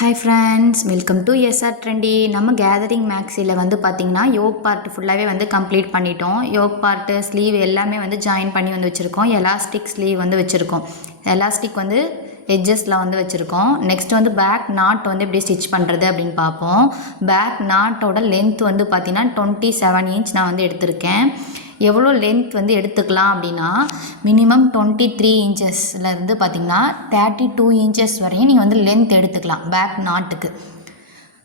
Hi friends, welcome to SR trendy. நம்ம கேதரிங் மேக்ஸியில் வந்து பார்த்திங்கன்னா யோக் பார்ட் ஃபுல்லாகவே வந்து கம்ப்ளீட் பண்ணிட்டோம். யோக் பார்ட்டு ஸ்லீவ் எல்லாமே வந்து ஜாயின் பண்ணி வந்து வச்சுருக்கோம். எலாஸ்டிக் ஸ்லீவ் வந்து வச்சுருக்கோம். எலாஸ்டிக் வந்து எட்ஜஸில் வந்து வச்சுருக்கோம். நெக்ஸ்ட் வந்து பேக் நாட் வந்து எப்படி ஸ்டிச் பண்ணுறது அப்படின்னு பார்ப்போம். பேக் நாட்டோட லென்த் வந்து பார்த்திங்கன்னா 27 இன்ச் நான் வந்து எடுத்திருக்கேன். எவ்வளோ லென்த் வந்து எடுத்துக்கலாம் அப்படின்னா மினிமம் 23 இன்ச்சஸ்லேருந்து பார்த்திங்கன்னா 32 இன்ச்சஸ் வரையும் நீங்கள் வந்து லென்த் எடுத்துக்கலாம் பேக் நாட்டுக்கு.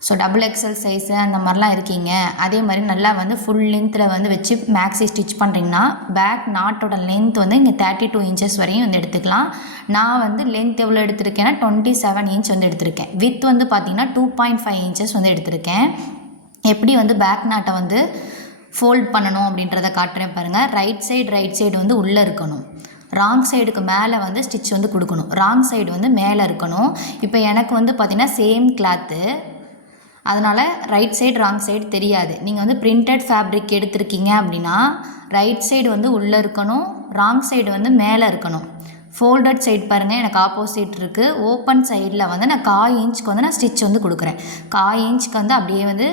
ஸோ டபுள் எக்ஸல் சைஸு அந்த மாதிரிலாம் இருக்கீங்க, அதே மாதிரி நல்லா வந்து ஃபுல் லென்த்தில் வந்து வச்சு மேக்ஸி ஸ்டிச் பண்ணுறீங்கன்னா பேக் நாட்டோட லென்த் வந்து இங்கே 32 இன்ச்சஸ் வரையும் வந்து எடுத்துக்கலாம். நான் வந்து லென்த் எவ்வளோ எடுத்திருக்கேன்னா 27 இன்ச் வந்து எடுத்திருக்கேன். வித் வந்து பார்த்திங்கன்னா 2.5 இன்ச்சஸ் வந்து எடுத்திருக்கேன். எப்படி வந்து பேக் நாட்டை வந்து ஃபோல்ட் பண்ணணும் அப்படின்றத காட்டுறேன் பாருங்கள். ரைட் சைடு வந்து உள்ளே இருக்கணும். ராங் சைடுக்கு மேலே வந்து ஸ்டிச் வந்து கொடுக்கணும். ராங் சைடு வந்து மேலே இருக்கணும். இப்போ எனக்கு வந்து பார்த்திங்கன்னா சேம் கிளாத்து, அதனால் ரைட் சைடு ராங் சைடு தெரியாது. நீங்கள் வந்து பிரிண்டட் ஃபேப்ரிக் எடுத்திருக்கீங்க அப்படின்னா ரைட் சைடு வந்து உள்ளே இருக்கணும், ராங் சைடு வந்து மேலே இருக்கணும். ஃபோல்டட் சைடு பாருங்கள், எனக்கு ஆப்போசிட் இருக்குது. ஓப்பன் சைடில் வந்து நான் 1/4 இன்ச்சுக்கு வந்து நான் ஸ்டிச் வந்து கொடுக்குறேன். 1/4 இன்ச்சுக்கு வந்து அப்படியே வந்து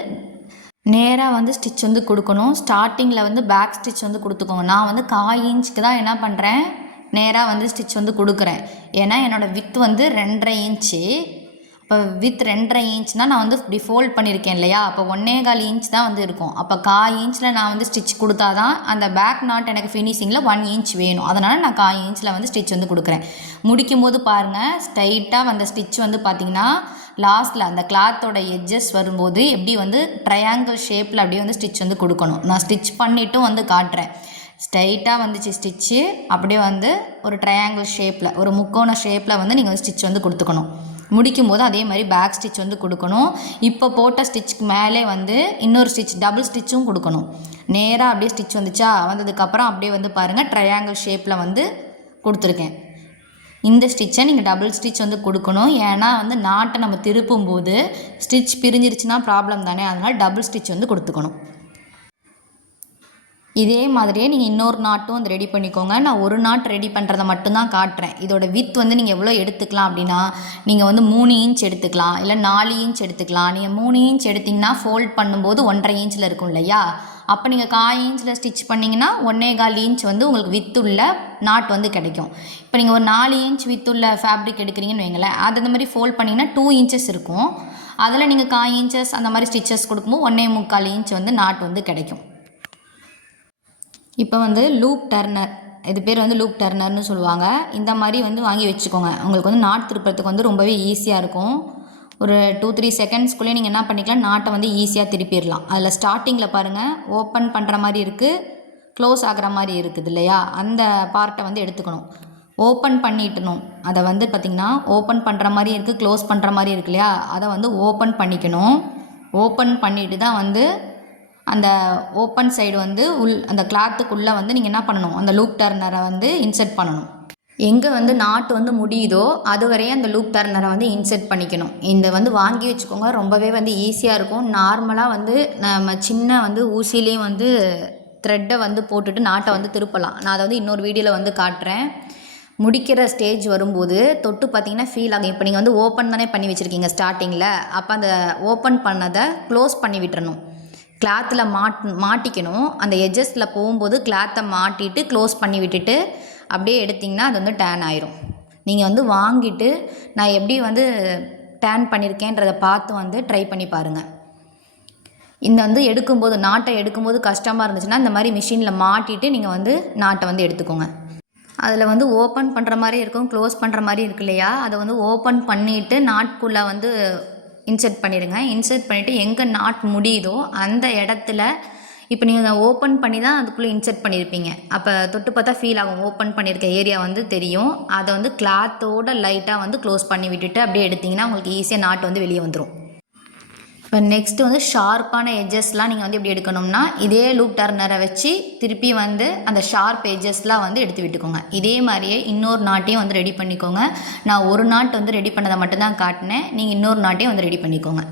நேராக வந்து ஸ்டிச் வந்து கொடுக்கணும். ஸ்டார்டிங்கில் வந்து பேக் ஸ்டிச் வந்து கொடுத்துக்கோங்க. நான் வந்து 1/4 இன்ச்சுக்கு தான் என்ன பண்ணுறேன், நேராக வந்து ஸ்டிச் வந்து கொடுக்குறேன். ஏன்னா என்னோடய வித் வந்து 2.5 இன்ச்சு. இப்போ வித் 2.5 இன்ச்னால் நான் வந்து இப்படி ஃபோல்ட் பண்ணியிருக்கேன் இல்லையா, அப்போ 1.25 இன்ச் தான் வந்து இருக்கும். அப்போ 1/4 இன்ச்சில் நான் வந்து ஸ்டிச் கொடுத்தா தான் அந்த பேக் நாட் எனக்கு ஃபினிஷிங்கில் 1 இன்ச் வேணும். அதனால் நான் 1/4 இன்ச்சில் வந்து ஸ்டிச் வந்து கொடுக்குறேன். முடிக்கும் போது பாருங்கள், ஸ்ட்ரைட்டாக வந்த ஸ்டிச் வந்து பார்த்திங்கன்னா லாஸ்ட்டில் அந்த கிளாத்தோட எட்ஜஸ் வரும்போது எப்படி வந்து ட்ரையாங்கிள் ஷேப்பில் அப்படியே வந்து ஸ்டிச் வந்து கொடுக்கணும். நான் ஸ்டிச் பண்ணிவிட்டும் வந்து காட்டுறேன். ஸ்ட்ரைட்டாக வந்துச்சு ஸ்டிச்சு, அப்படியே வந்து ஒரு ட்ரையாங்கிள் ஷேப்பில், ஒரு முக்கோண ஷேப்பில் வந்து நீங்கள் வந்து ஸ்டிச் வந்து கொடுத்துக்கணும். முடிக்கும் போது அதே மாதிரி பேக் ஸ்டிச் வந்து கொடுக்கணும். இப்போ போட்ட ஸ்டிச்சுக்கு மேலே வந்து இன்னொரு ஸ்டிச் டபுள் ஸ்டிச்சும் கொடுக்கணும். நேராக அப்படியே ஸ்டிச் வந்துச்சா, வந்ததுக்கப்புறம் அப்படியே வந்து பாருங்கள் ட்ரையாங்கிள் ஷேப்பில் வந்து கொடுத்துருக்கேன். இந்த ஸ்டிச்சை நீங்கள் டபுள் ஸ்டிச் வந்து கொடுக்கணும். ஏன்னா வந்து நாட்டை நம்ம திருப்பும் போது ஸ்டிச் பிரிஞ்சிருச்சுன்னா ப்ராப்ளம் தானே, அதனால் டபுள் ஸ்டிச் வந்து கொடுத்துக்கணும். இதே மாதிரியே நீங்கள் இன்னொரு நாட்டும் வந்து ரெடி பண்ணிக்கோங்க. நான் ஒரு நாட் ரெடி பண்ணுறதை மட்டும்தான் காட்டுறேன். இதோட வித் வந்து நீங்கள் எவ்வளோ எடுத்துக்கலாம் அப்படின்னா நீங்கள் வந்து 3 இன்ச் எடுத்துக்கலாம், இல்லை 4 இன்ச் எடுத்துக்கலாம். நீங்கள் 3 இன்ச் எடுத்திங்கன்னா ஃபோல்ட் பண்ணும்போது 1.5 இன்ச்சில் இருக்கும் இல்லையா, அப்போ நீங்கள் 1/4 இன்ச்சில் ஸ்டிச் பண்ணிங்கன்னா 1.25 இன்ச் வந்து உங்களுக்கு வித்துள்ள நாட் வந்து கிடைக்கும். இப்போ நீங்கள் ஒரு 4 இன்ச் வித்துள்ள ஃபேப்ரிக் எடுக்கிறீங்கன்னு வைங்களேன், அது அந்த மாதிரி ஃபோல்ட் பண்ணிங்கன்னா 2 இன்ச்சஸ் இருக்கும். அதில் நீங்கள் 1/4 இன்ச்சஸ் அந்த மாதிரி ஸ்டிச்சஸ் கொடுக்கும்போது 1.25 இன்ச் வந்து நாட் வந்து கிடைக்கும். இப்போ வந்து லூப் டர்னர், இது பேர் வந்து லூப் டர்னர்னு சொல்லுவாங்க. இந்த மாதிரி வந்து வாங்கி வச்சுக்கோங்க. உங்களுக்கு வந்து நாட் திருப்புறதுக்கு வந்து ரொம்பவே ஈஸியாக இருக்கும். ஒரு 2-3 செகண்ட்ஸ்குள்ளே நீங்கள் என்ன பண்ணிக்கலாம், நாட்டை வந்து ஈஸியாக திருப்பிடலாம். அதில் ஸ்டார்டிங்கில் பாருங்கள், ஓப்பன் பண்ணுற மாதிரி இருக்குது, க்ளோஸ் ஆகிற மாதிரி இருக்குது இல்லையா, அந்த பார்ட்டை வந்து எடுத்துக்கணும். ஓப்பன் பண்ணிட்டணும். அதை வந்து பார்த்திங்கன்னா ஓப்பன் பண்ணுற மாதிரி இருக்குது, க்ளோஸ் பண்ணுற மாதிரி இருக்கு இல்லையா, அதை வந்து ஓப்பன் பண்ணிக்கணும். ஓப்பன் பண்ணிவிட்டு தான் வந்து அந்த ஓப்பன் சைடு வந்து அந்த கிளாத்துக்குள்ளே வந்து நீங்கள் என்ன பண்ணணும், அந்த லூப் டர்னரை வந்து இன்செர்ட் பண்ணணும். எங்கே வந்து நாட்டு வந்து முடியுதோ அது வரையும் அந்த லூப் டர்னரை வந்து இன்செர்ட் பண்ணிக்கணும். இந்த வந்து வாங்கி வச்சுக்கோங்க, ரொம்பவே வந்து ஈஸியாக இருக்கும். நார்மலாக வந்து நம்ம சின்ன வந்து ஊசிலையும் வந்து த்ரெட்டை வந்து போட்டுட்டு நாட்டை வந்து திருப்பலாம். நான் அதை வந்து இன்னொரு வீடியோவில் வந்து காட்டுறேன். முடிக்கிற ஸ்டேஜ் வரும்போது தொட்டு பார்த்திங்கன்னா ஃபீல் ஆகும். இப்போ நீங்கள் வந்து ஓப்பன் தானே பண்ணி வச்சுருக்கீங்க ஸ்டார்டிங்கில், அப்போ அந்த ஓப்பன் பண்ணதை க்ளோஸ் பண்ணி விட்டுறணும். கிளாத்தில் மாட்டிக்கணும். அந்த எட்ஜஸில் போகும்போது கிளாத்தை மாட்டிட்டு க்ளோஸ் பண்ணி விட்டுட்டு அப்படியே எடுத்திங்கன்னா அது வந்து டேன் ஆயிரும். நீங்கள் வந்து வாங்கிட்டு நான் எப்படி வந்து டேன் பண்ணியிருக்கேன்றதை பார்த்து வந்து ட்ரை பண்ணி பாருங்கள். இந்த வந்து எடுக்கும்போது நாட்டை எடுக்கும்போது கஷ்டமாக இருந்துச்சுன்னா இந்த மாதிரி மிஷினில் மாட்டிட்டு நீங்கள் வந்து நாட்டை வந்து எடுத்துக்கோங்க. அதில் வந்து ஓப்பன் பண்ணுற மாதிரி இருக்கும், க்ளோஸ் பண்ணுற மாதிரி இருக்கு இல்லையா, அதை வந்து ஓப்பன் பண்ணிவிட்டு நாட்குள்ளே வந்து இன்செர்ட் பண்ணிடுங்க. இன்செர்ட் பண்ணிவிட்டு எங்கே நாட் முடியுதோ அந்த இடத்துல, இப்போ நீங்கள் ஓப்பன் பண்ணி தான் அதுக்குள்ளே இன்செர்ட் பண்ணியிருப்பீங்க, அப்போ தொட்டு பார்த்தா ஃபீல் ஆகும், ஓப்பன் பண்ணியிருக்க ஏரியா வந்து தெரியும். அதை வந்து கிளாத்தோடு லைட்டாக வந்து க்ளோஸ் பண்ணி விட்டுட்டு அப்படியே எடுத்திங்கன்னா உங்களுக்கு ஈஸியாக நாட் வந்து வெளியே வந்துடும். இப்போ நெக்ஸ்ட்டு வந்து ஷார்ப்பான எட்ஜஸ்லாம் நீங்கள் வந்து எப்படி எடுக்கணும்னா இதே லூப் டர்னரை வச்சு திருப்பி வந்து அந்த ஷார்ப் எட்ஜஸ்லாம் வந்து எடுத்து விட்டுக்கோங்க. இதே மாதிரியே இன்னொரு நாட்டையும் வந்து ரெடி பண்ணிக்கோங்க. நான் ஒரு நாட் வந்து ரெடி பண்ணதை மட்டும்தான் காட்டினேன், நீங்கள் இன்னொரு நாட்டையும் வந்து ரெடி பண்ணிக்கோங்க.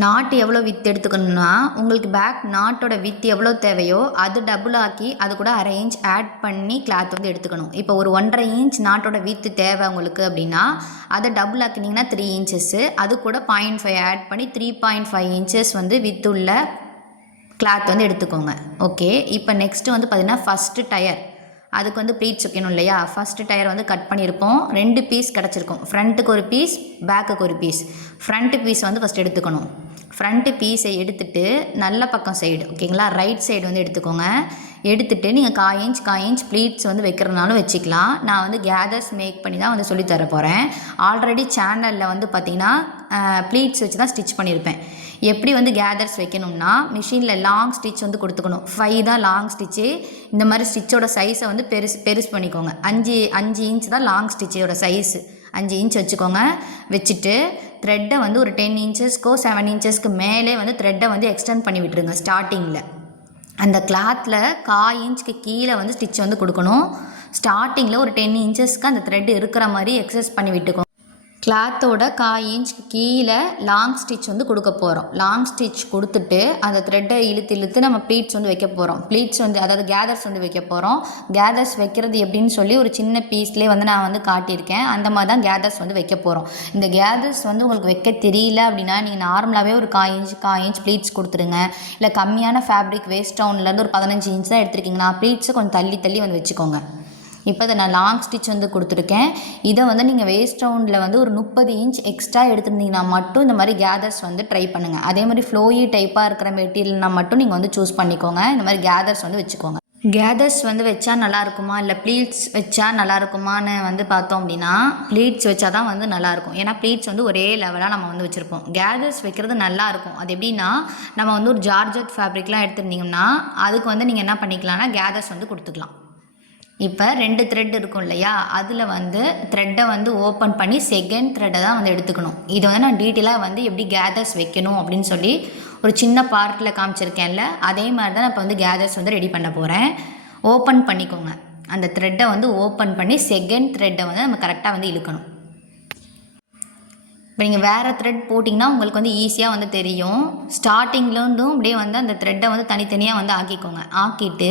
நாட் எவ்வளோ வித் எடுத்துக்கணும்னா உங்களுக்கு பேக் நாட்டோட வித் எவ்வளோ தேவையோ அது டபுள் ஆக்கி அது கூட 1/2 இன்ச் ஆட் பண்ணி கிளாத் வந்து எடுத்துக்கணும். இப்போ ஒரு 1.5 இன்ச் நாட்டோட வித்து தேவை உங்களுக்கு அப்படின்னா அதை டபுள் ஆக்கினீங்கன்னா 3 இன்ச்சஸ்ஸு, அது கூட 0.5 ஆட் பண்ணி 3.5 இன்ச்சஸ் வந்து வித் உள்ள கிளாத் வந்து எடுத்துக்கோங்க. ஓகே, இப்போ நெக்ஸ்ட்டு வந்து பார்த்திங்கன்னா ஃபஸ்ட்டு டயர், அதுக்கு வந்து ப்ளீட்ஸ் வைக்கணும் இல்லையா. ஃபஸ்ட்டு டயர் வந்து கட் பண்ணியிருப்போம், 2 பீஸ் கிடச்சிருக்கும். ஃப்ரண்ட்டுக்கு ஒரு பீஸ், பேக்குக்கு ஒரு பீஸ். ஃப்ரண்ட்டு பீஸ் வந்து ஃபஸ்ட் எடுத்துக்கணும். ஃப்ரண்ட்டு பீஸை எடுத்துகிட்டு நல்ல பக்கம் சைடு ஓகேங்களா, ரைட் சைடு வந்து எடுத்துக்கோங்க. எடுத்துகிட்டு நீங்கள் 1/4 இன்ச் ப்ளீட்ஸ் வந்து வைக்கிறதுனாலும் வச்சுக்கலாம். நான் வந்து கேதர்ஸ் மேக் பண்ணி தான் வந்து சொல்லித்தர போகிறேன். ஆல்ரெடி சேனலில் வந்து பார்த்திங்கன்னா ப்ளீட்ஸ் வச்சு தான் ஸ்டிச் பண்ணியிருப்பேன். எப்படி வந்து கேதர்ஸ் வைக்கணும்னா மிஷினில் லாங் ஸ்டிச் வந்து கொடுத்துக்கணும். 5 தான் லாங் ஸ்டிச்சு. இந்த மாதிரி ஸ்டிச்சோட சைஸை வந்து பெருசு பண்ணிக்கோங்க. 5 இன்ச் தான் லாங் ஸ்டிச்சோட சைஸு. 5 இன்ச் வச்சுக்கோங்க. வச்சுட்டு த்ரெட்டை வந்து ஒரு 10 இன்ச்சஸ்க்கோ 7 இன்ச்சஸ்க்கு மேலே வந்து த்ரெட்டை வந்து எக்ஸ்டெண்ட் பண்ணி விட்டுருங்க. ஸ்டார்டிங்கில் அந்த கிளாத்தில் 1/4 இன்ச்சுக்கு கீழே வந்து ஸ்டிச் வந்து கொடுக்கணும். ஸ்டார்டிங்கில் ஒரு 10 இன்ச்சஸ்க்கு அந்த த்ரெட் இருக்கிற மாதிரி எக்ஸஸ் பண்ணி விட்டுக்கோங்க. கிளாத்தோட 1/4 இன்ச்சுக்கு கீழே லாங் ஸ்டிச் வந்து கொடுக்க போகிறோம். லாங் ஸ்டிச் கொடுத்துட்டு அந்த த்ரெட்டை இழுத்து நம்ம ப்ளீட்ஸ் வந்து வைக்க போகிறோம். ப்ளீட்ஸ் வந்து அதாவது கேதர்ஸ் வந்து வைக்க போகிறோம். கேதர்ஸ் வைக்கிறது எப்படின்னு சொல்லி ஒரு சின்ன பீஸ்லேயே வந்து நான் வந்து காட்டியிருக்கேன். அந்த மாதிரி தான் கேதர்ஸ் வந்து வைக்க போகிறோம். இந்த கேதர்ஸ் வந்து உங்களுக்கு வைக்க தெரியல அப்படின்னா நீங்கள் நார்மலாகவே ஒரு 1/4 இன்ச் ப்ளீட்ஸ் கொடுத்துருங்க. இல்லை கம்மியான ஃபேப்ரிக் வேஸ்ட் டவுன்லேருந்து ஒரு 15 இன்ச் தான் எடுத்துருக்கீங்கன்னா ப்ளீட்ஸை கொஞ்சம் தள்ளி வந்து வச்சுக்கோங்க. இப்போ அதை நான் லாங் ஸ்டிச் வந்து கொடுத்துருக்கேன். இதை வந்து நீங்கள் வேஸ்ட் ரவுண்டில் வந்து ஒரு 30 இன்ச் எக்ஸ்ட்ரா எடுத்துருந்தீங்கன்னா மட்டும் இந்த மாதிரி கேதர்ஸ் வந்து ட்ரை பண்ணுங்கள். அதே மாதிரி ஃப்ளோயி டைப்பாக இருக்கிற மெட்டீரியல்னா மட்டும் நீங்கள் வந்து சூஸ் பண்ணிக்கோங்க. இந்த மாதிரி கேதர்ஸ் வந்து வச்சுக்கோங்க. கேதர்ஸ் வந்து வச்சா நல்லாயிருக்குமா இல்லை ப்ளீட்ஸ் வச்சா நல்லாயிருக்குமான்னு வந்து பார்த்தோம் அப்படின்னா ப்ளீட்ஸ் வச்சா தான் வந்து நல்லாயிருக்கும். ஏன்னா ப்ளீட்ஸ் வந்து ஒரே லெவலாக நம்ம வந்து வச்சுருப்போம். கேதர்ஸ் வைக்கிறது நல்லாயிருக்கும். அது எப்படின்னா நம்ம வந்து ஒரு ஜார்ஜெட் ஃபேப்ரிக்லாம் எடுத்துருந்தீங்கன்னா அதுக்கு வந்து நீங்கள் என்ன பண்ணிக்கலாம்னா கேதர்ஸ் வந்து கொடுத்துக்கலாம். இப்போ 2 த்ரெட் இருக்கும் இல்லையா, அதில் வந்து த்ரெட்டை வந்து ஓப்பன் பண்ணி செகண்ட் த்ரெட்டை தான் வந்து எடுத்துக்கணும். இதை வந்து நான் டீட்டெயிலாக வந்து எப்படி கேதர்ஸ் வைக்கணும் அப்படின்னு சொல்லி ஒரு சின்ன பார்ட்டில் காமிச்சிருக்கேன்ல, அதே மாதிரி தான் நான் இப்போ வந்து கேதர்ஸ் வந்து ரெடி பண்ண போகிறேன். ஓப்பன் பண்ணிக்கோங்க. அந்த த்ரெட்டை வந்து ஓப்பன் பண்ணி செகண்ட் த்ரெட்டை வந்து நம்ம கரெக்டாக வந்து இழுக்கணும். இப்போ நீங்கள் வேறு த்ரெட் போட்டிங்கன்னா உங்களுக்கு வந்து ஈஸியாக வந்து தெரியும். ஸ்டார்டிங்லேருந்தும் அப்படியே வந்து அந்த த்ரெட்டை வந்து தனித்தனியாக வந்து ஆக்கிக்கோங்க. ஆக்கிட்டு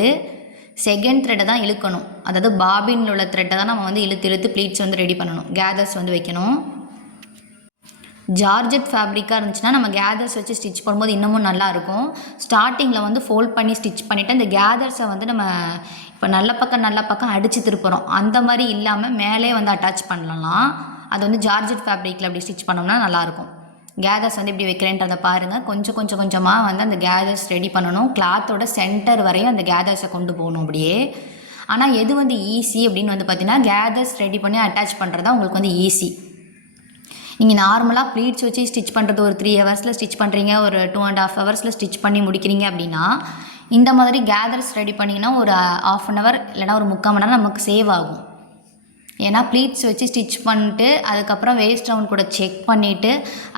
செகண்ட் த்ரெட்டை தான் இழுக்கணும். அதாவது பாபினில் உள்ள த்ரெட்டை தான் நம்ம வந்து இழுத்து ப்ளீட்ஸ் வந்து ரெடி பண்ணணும். கேதர்ஸ் வந்து வைக்கணும். ஜார்ஜெட் ஃபேப்ரிக்காக இருந்துச்சுன்னா நம்ம கேதர்ஸ் வச்சு ஸ்டிச் பண்ணும்போது இன்னமும் நல்லாயிருக்கும். ஸ்டார்டிங்கில் வந்து ஃபோல்ட் பண்ணி ஸ்டிச் பண்ணிவிட்டு அந்த கேதர்ஸை வந்து நம்ம இப்போ நல்ல பக்கம் அடித்து திருப்புறோம். அந்த மாதிரி இல்லாமல் மேலே வந்து அட்டாச் பண்ணலாம். அது வந்து ஜார்ஜெட் ஃபேப்ரிக்கில் அப்படி ஸ்டிச் பண்ணோம்னா நல்லாயிருக்கும். கேதர்ஸ் வந்து இப்படி வைக்கிறேன்றதை பாருங்கள். கொஞ்சமாக வந்து அந்த கேதர்ஸ் ரெடி பண்ணணும். கிளாத்தோட சென்டர் வரையும் அந்த கேதர்ஸை கொண்டு போகணும் அப்படியே. ஆனால் எது வந்து ஈஸி அப்படின்னு வந்து பார்த்திங்கன்னா கேதர்ஸ் ரெடி பண்ணி அட்டாச் பண்ணுறது தான் உங்களுக்கு வந்து ஈஸி. நீங்கள் நார்மலாக ப்ளீட்ஸ் வச்சு ஸ்டிச் பண்ணுறது ஒரு 3 ஹவர்ஸில் ஸ்டிச் பண்ணுறீங்க, ஒரு 2.5 ஹவர்ஸில் ஸ்டிச் பண்ணி முடிக்கிறீங்க அப்படின்னா இந்த மாதிரி கேதர்ஸ் ரெடி பண்ணிங்கன்னா ஒரு 1/2 hour இல்லைனா ஒரு 3/4 மணி நேரம் நமக்கு சேவ் ஆகும். ஏன்னா ப்ளீட்ஸ் வச்சு ஸ்டிச் பண்ணிட்டு அதுக்கப்புறம் வேஸ்ட் ரவுண்ட் கூட செக் பண்ணிவிட்டு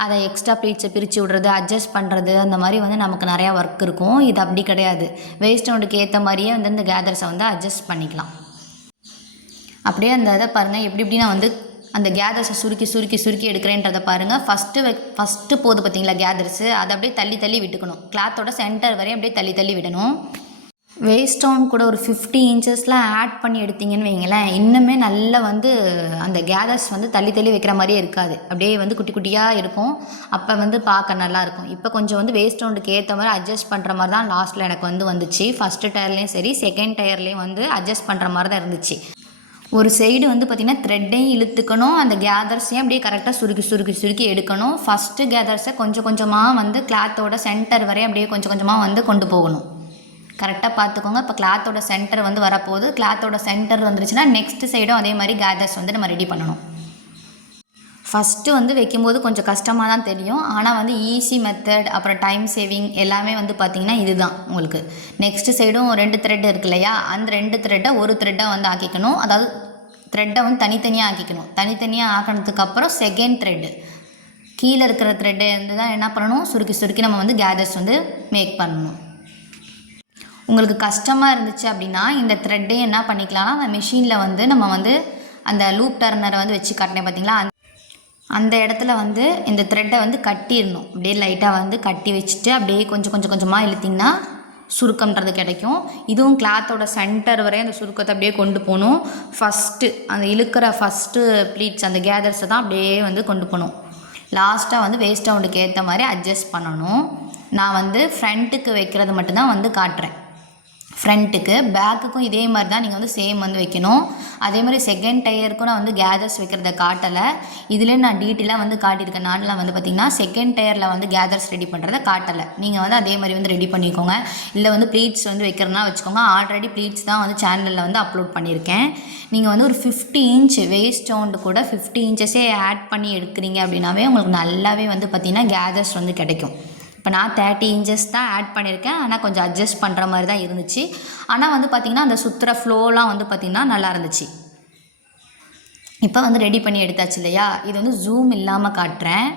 அதை எக்ஸ்ட்ரா ப்ளீட்ஸை பிரித்து விடுறது, அட்ஜஸ்ட் பண்ணுறது, அந்த மாதிரி வந்து நமக்கு நிறையா ஒர்க் இருக்கும். இது அப்படி கிடையாது. வேஸ்ட் ரவுண்டுக்கு ஏற்ற மாதிரியே வந்து இந்த கேதர்ஸை வந்து அட்ஜஸ்ட் பண்ணிக்கலாம். அப்படியே அந்த இதை பாருங்கள் எப்படி நான் வந்து அந்த கேதர்ஸை சுருக்கி எடுக்கிறேன்றதை பாருங்கள். ஃபஸ்ட்டு போது பார்த்தீங்களா கேதர்ஸு, அதை அப்படியே தள்ளி விட்டுக்கணும். கிளாத்தோட சென்டர் வரையும் அப்படியே தள்ளி விடணும். வேஸ்ட் ரவுண்ட் கூட ஒரு 50 இன்ச்சஸ்லாம் ஆட் பண்ணி எடுத்திங்கன்னு வைங்களேன், இன்னுமே நல்லா வந்து அந்த கேதர்ஸ் வந்து தள்ளி வைக்கிற மாதிரியே இருக்காது. அப்படியே வந்து குட்டியாக இருக்கும். அப்போ வந்து பார்க்க நல்லாயிருக்கும். இப்போ கொஞ்சம் வந்து வேஸ்ட் ரவுண்டுக்கு ஏற்ற மாதிரி அட்ஜஸ்ட் பண்ணுற மாதிரி தான் லாஸ்ட்டில் எனக்கு வந்து வந்துச்சு. ஃபஸ்ட்டு டயர்லேயும் சரி செகண்ட் டயர்லேயும் வந்து அட்ஜஸ்ட் பண்ணுற மாதிரி தான் இருந்துச்சு. ஒரு சைடு வந்து பார்த்திங்கன்னா த்ரெட்டையும் இழுத்துக்கணும், அந்த கேதர்ஸையும் அப்படியே கரெக்டாக சுருக்கி எடுக்கணும். ஃபஸ்ட்டு கேதர்ஸை கொஞ்சமாக வந்து கிளாத்தோட சென்டர் வரையும் அப்படியே கொஞ்சமாக வந்து கொண்டு போகணும். கரெக்டாக பார்த்துக்கோங்க. இப்போ கிளாத்தோட சென்டர் வந்து வரப்போகுது. கிளாத்தோட சென்டர் வந்துருச்சுன்னா நெக்ஸ்ட் சைடும் அதே மாதிரி கேதர்ஸ் வந்து நம்ம ரெடி பண்ணணும். ஃபஸ்ட்டு வந்து வைக்கும்போது கொஞ்சம் கஷ்டமாக தான் தெரியும். ஆனால் வந்து ஈஸி மெத்தட், அப்புறம் டைம் சேவிங் எல்லாமே வந்து பார்த்திங்கன்னா இதுதான் உங்களுக்கு. நெக்ஸ்ட்டு சைடும் 2 த்ரெட் இருக்கு இல்லையா, அந்த 2 த்ரெட்டை ஒரு த்ரெட்டை வந்து ஆக்கிக்கணும். அதாவது த்ரெட்டை வந்து தனித்தனியாக ஆக்கிக்கணும். தனித்தனியாக ஆக்கினதுக்கப்புறம் செகண்ட் த்ரெட்டு கீழே இருக்கிற த்ரெட்டை வந்து தான் என்ன பண்ணணும், சுருக்கி நம்ம வந்து கேதர்ஸ் வந்து மேக் பண்ணணும். உங்களுக்கு கஷ்டமாக இருந்துச்சு அப்படின்னா இந்த த்ரெட்டே என்ன பண்ணிக்கலாம்னா அந்த மிஷினில் வந்து நம்ம வந்து அந்த லூப் டர்னரை வந்து வச்சு காட்டினேன் பார்த்தீங்களா, அந்த இடத்துல வந்து இந்த த்ரெட்டை வந்து கட்டிடணும். அப்படியே லைட்டாக வந்து கட்டி வச்சுட்டு அப்படியே கொஞ்சம் கொஞ்சம் கொஞ்சமாக இழுத்திங்கன்னா சுருக்கம்ன்றது கிடைக்கும். இதுவும் கிளாத்தோட சென்டர் வரை அந்த சுருக்கத்தை அப்படியே கொண்டு போகணும். ஃபஸ்ட்டு அந்த இழுக்கிற ஃபஸ்ட்டு ப்ளீட்ஸ் அந்த கேதர்ஸை தான் அப்படியே வந்து கொண்டு போகணும். லாஸ்ட்டாக வந்து வேஸ்ட் ரவுண்டுக்கு ஏற்ற மாதிரி அட்ஜஸ்ட் பண்ணணும். நான் வந்து ஃப்ரண்ட்டுக்கு வைக்கிறது மட்டும்தான் வந்து காட்டுறேன். ஃப்ரண்ட்டுக்கு பேக்குக்கும் இதே மாதிரி தான் நீங்கள் வந்து சேம் வந்து வைக்கணும். அதே மாதிரி செகண்ட் டயருக்கும் நான் வந்து கேதர்ஸ் வைக்கிறத காட்டலை. இதில் நான் டீட்டெயிலாக வந்து காட்டியிருக்கேன். நானில் வந்து பார்த்திங்கன்னா செகண்ட் டயரில் வந்து கேதர்ஸ் ரெடி பண்ணுறத காட்டலை. நீங்கள் வந்து அதே மாதிரி வந்து ரெடி பண்ணிக்கோங்க. இல்லை வந்து ப்ளீட்ஸ் வந்து வைக்கிறதுனா வச்சுக்கோங்க. ஆல்ரெடி ப்ளீட்ஸ் தான் வந்து சேனலில் வந்து அப்லோட் பண்ணியிருக்கேன். நீங்கள் வந்து ஒரு 50 இன்ச் வேஸ்ட் ரவுண்டு கூட 50 இன்ச்சஸே ஆட் பண்ணி எடுக்கிறீங்க அப்படின்னாவே உங்களுக்கு நல்லாவே வந்து பார்த்திங்கன்னா கேதர்ஸ் வந்து கிடைக்கும். இப்போ நான் 30 இன்ச்சஸ் தான் ஆட் பண்ணியிருக்கேன். ஆனால் கொஞ்சம் அட்ஜஸ்ட் பண்ணுற மாதிரி தான் இருந்துச்சு. ஆனால் வந்து பார்த்திங்கன்னா அந்த சுற்றுற ஃப்ளோலாம் வந்து பார்த்திங்கன்னா நல்லா இருந்துச்சு. இப்போ வந்து ரெடி பண்ணி எடுத்தாச்சு இல்லையா? இது வந்து ஜூம் இல்லாமல் காட்டுறேன்.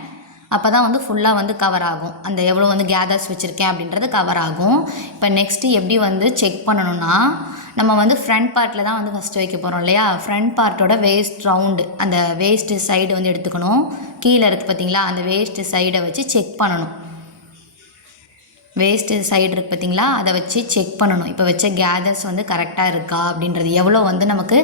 அப்போ தான் வந்து ஃபுல்லாக வந்து கவர் ஆகும். அந்த எவ்வளோ வந்து கேதர்ஸ் வச்சுருக்கேன் அப்படின்றது கவர் ஆகும். இப்போ நெக்ஸ்ட்டு எப்படி வந்து செக் பண்ணணும்னா, நம்ம வந்து ஃப்ரண்ட் பார்ட்டில் தான் வந்து ஃபஸ்ட்டு வைக்க போகிறோம் இல்லையா? ஃப்ரண்ட் பார்ட்டோட வேஸ்ட் ரவுண்டு அந்த வேஸ்ட்டு சைடு வந்து எடுத்துக்கணும். கீழே இருக்குது பார்த்திங்களா? அந்த வேஸ்ட்டு சைடை வச்சு செக் பண்ணணும். வேஸ்ட்டு சைடு இருக்குது பார்த்திங்களா? அதை வச்சு செக் பண்ணணும். இப்போ வச்ச கேதர்ஸ் வந்து கரெக்டாக இருக்கா அப்படின்றது, எவ்வளோ வந்து நமக்கு